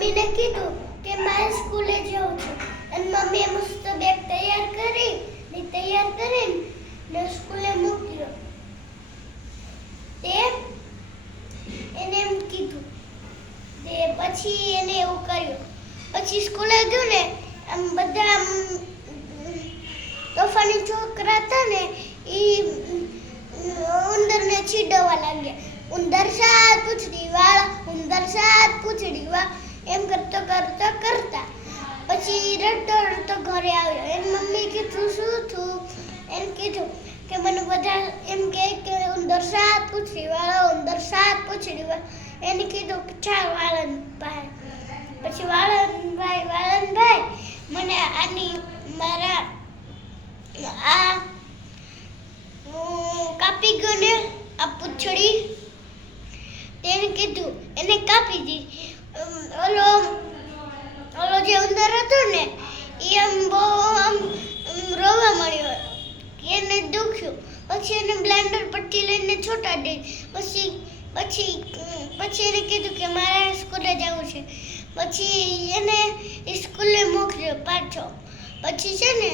મમ્મીને કીધું કે મારે સ્કૂલે જવું છે અને મમ્મીએ મસ્ત બેગ તૈયાર કરીને સ્કૂલે મૂક્યો. તે એને એમ કીધું તે પછી એને એવું કર્યું. પછી સ્કૂલે ગયો ને આમ બધા તોફાની છોકરા હતા ને એ ઉંદરને ચીડવવા લાગ્યા. ઉંદર સાત પૂંછડી વાળા એમ કરતા પછી રડતો ઘરે આવ્યો. એની મમ્મી કીધું શું થયું? એમ કીધું કે મને બધા એમ કે ઉંદર સાત પૂંછડી વાળો. એને કીધું કે ચાલ વાળંદભાઈ. પછી વાળંદભાઈ મને મારા કાપી ગયો ને આ પૂંછડી. તેને કીધું એને કાપી દીધી. ઓલો જે ઉંદર હતો ને એ બહુ રોવા મળ્યો. એને દુખ્યું. પછી એને બ્લેન્ડર પટ્ટી લઈને છોટાડી. પછી એને કીધું કે મારે સ્કૂલે જવું છે. પછી એને સ્કૂલે મોકલ્યો પાછો. પછી છે ને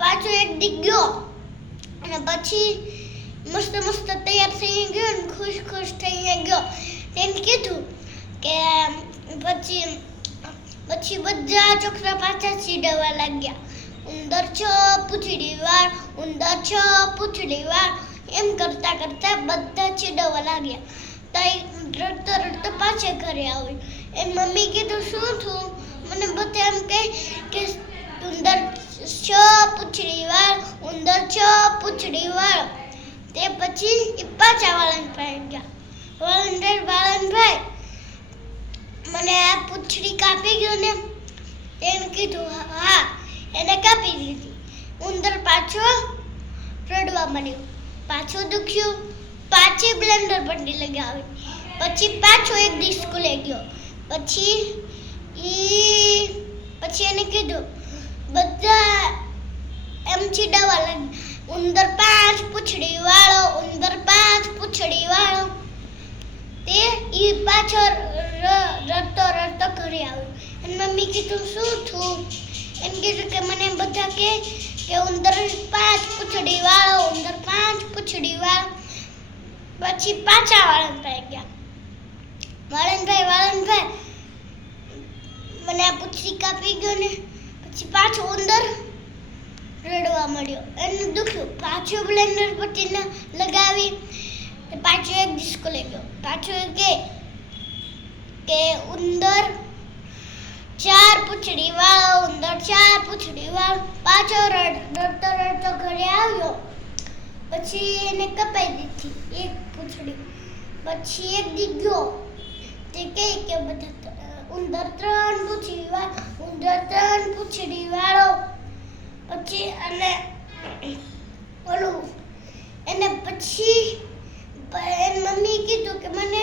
પાછો એક દી ગયો અને પછી મસ્ત તૈયાર થઈ ગયો ને ખુશ થઈને ગયો. તેને કીધું કે પછી બધા છોકરા પાછા ચીડવવા લાગ્યા. ઉંદર છ પૂંછડી વાળ એમ કરતા બધા ચીડવવા લાગ્યા. તઈ રડતો પાછે ઘરે આવ્યો. એની મમ્મી કીધું શું થયું? મને બધા એમ કે ઉંદર છ પૂંછડી વાળ. તે પછી એ પાછા વાળંદભાઈ ગયા. વાળંદભાઈ મને આ પૂંછડી કાપી ગયો ને? તેને કીધું હા એને કાપી દીધી. ઉંદર પાછો રડવા મળ્યો. પાછું દુખ્યું. પાછી બ્લેન્ડર પટ્ટી લગાવી. પછી પાછો એક દી સ્કૂલે ગયો. પછી એને કીધું બધા એમ ચીડાવવા લાગ્યા. ઉંદર પાંચ પૂંછડી વાળો. તે પાછો રડતો ઘરે આવ્યો. અને મમ્મી કીધું શું થયું? એમ કીધું કે મને બધા કે ઉંદર પાંચ પૂંછડી વાળો. પછી પાછા વાળંદભાઈ ગયા. વાળંદભાઈ મને આ પૂંછડી કાપી ગયો ને? પછી પાછો ઉંદર રડવા મળ્યો. એને દુખ્યું. પાછો બ્લેન્ડર પટ્ટી લગાવી. પાછો એક સ્કૂલે ગયો. પાછો કે ઉંદર ચાર પૂંછડી વાળો. પાછો રડતો ઘરે આવ્યો. પછી એને કપાઈ દીધી એક પૂંછડી. પછી એક દી ગયો. તે કે બધા ઉંદર ત્રણ પૂંછડી વાળો. પછી પછી એની મમ્મી કીધું કે મને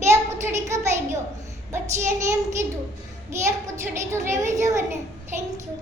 બે પૂંછડી કપાઈ ગયો. પછી એને એમ કીધું કે એક પૂંછડી તો રહેવી જોઈએ ને. Thank you.